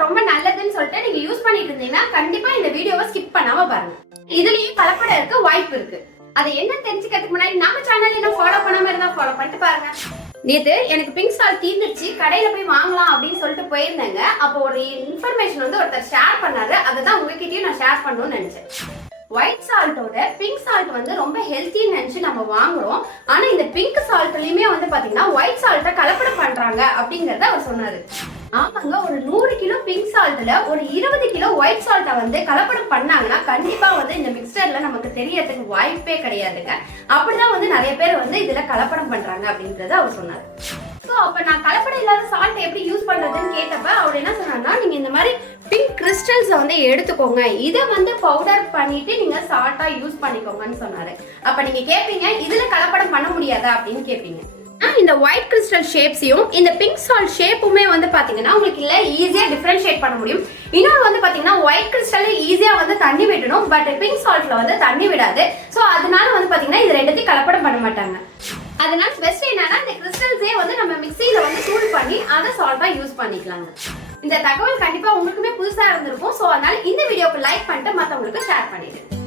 Salt ரொம்ப நல்லதுன்னு சொல்லிட்டு நீங்க யூஸ் பண்ணிட்டு இருந்தீங்கன்னா கண்டிப்பா இந்த வீடியோவை ஸ்கிப் பண்ணாம பாருங்க. இதுலயும் கலப்படம் இருக்க வாய்ப்பு இருக்கு. அது என்ன தெரிஞ்சுக்கிறதுக்கு முன்னாடி நம்ம சேனல் என்ன ஃபாலோ பண்ணாம இருந்தா ஃபாலோ பண்ணிட்டு பாருங்க. நேத்து எனக்கு பிங்க் சால்ட் தீர்ந்துருச்சு, கடையில போய் வாங்கலாம் அப்படின்னு சொல்லிட்டு போயிருந்தேங்க. அப்போ ஒரு இன்ஃபர்மேஷன் வந்து ஒருத்தர் ஷேர் பண்ணாரு. அதை தான் உங்ககிட்டயும் நான் ஷேர் பண்ணணும்னு நினைச்சேன். ஒயிட் சால்ட்டோட பிங்க் சால்ட் வந்து ரொம்ப ஹெல்த்தின்னு நினைச்சு நம்ம வாங்குறோம். ஆனா இந்த பிங்க் சால்ட்லயுமே வந்து பாத்தீங்கன்னா ஒயிட் சால்ட்டை கலப்படம் பண்றாங்க அப்படிங்கறத அவர் சொன்னாரு. ஆமாங்க, ஒரு 100 கிலோ பிங்க் சால்ட்ல ஒரு 20 கிலோ ஒயிட் சால்ட்டை வந்து கலப்படம் பண்ணாங்கன்னா கண்டிப்பா வந்து இந்த மிக்சர்ல நமக்கு தெரியறதுக்கு வாய்ப்பே கிடையாதுங்க. அப்படிதான் வந்து நிறைய பேர் வந்து இதுல கலப்படம் பண்றாங்க அப்படின்றத அவர் சொன்னாரு. ஸோ அப்ப நான் கலப்படம் இல்லாத சால்ட் எப்படி யூஸ் பண்றதுன்னு கேட்டப்ப அவர் என்ன சொன்னார்னா, நீங்க இந்த மாதிரி பிங்க் கிறிஸ்டல்ஸ் வந்து எடுத்துக்கோங்க, இதை வந்து பவுடர் பண்ணிட்டு நீங்க சால்ட்டா யூஸ் பண்ணிக்கோங்கன்னு சொன்னாரு. அப்ப நீங்க கேட்பீங்க, இதுல கலப்படம் பண்ண முடியாதா அப்படின்னு கேட்பீங்க. இந்த ஒயிட் கிறிஸ்டல் ஷேப்ஸையும் இந்த பிங்க் சால்ட் ஷேப்புமே வந்து பாத்தீங்கன்னா உங்களுக்கு இல்ல ஈஸியா டிஃபரன்ஷியேட் பண்ண முடியும். இன்னொரு வந்து பாத்தீங்கன்னா ஒயிட் கிறிஸ்டல்ல ஈஸியா வந்து தண்ணி விடணும், பட் பிங்க் சால்ட்ல வந்து தண்ணி விடாது. ஸோ அதனால வந்து பாத்தீங்கன்னா இது ரெண்டுத்தையும் கலப்படம் பண்ண மாட்டாங்க. அதனால பெஸ்ட் என்னன்னா இந்த கிறிஸ்டல்ஸே வந்து நம்ம மிக்சியில வந்து தூள் பண்ணி அதை சால்ட்டா யூஸ் பண்ணிக்கலாங்க. இந்த தகவல் கண்டிப்பா உங்களுக்குமே புதுசா இருந்திருக்கும். ஸோ அதனால இந்த வீடியோக்கு லைக் பண்ணிட்டு மற்றவங்களுக்கு ஷேர் பண்ணிடுங்க.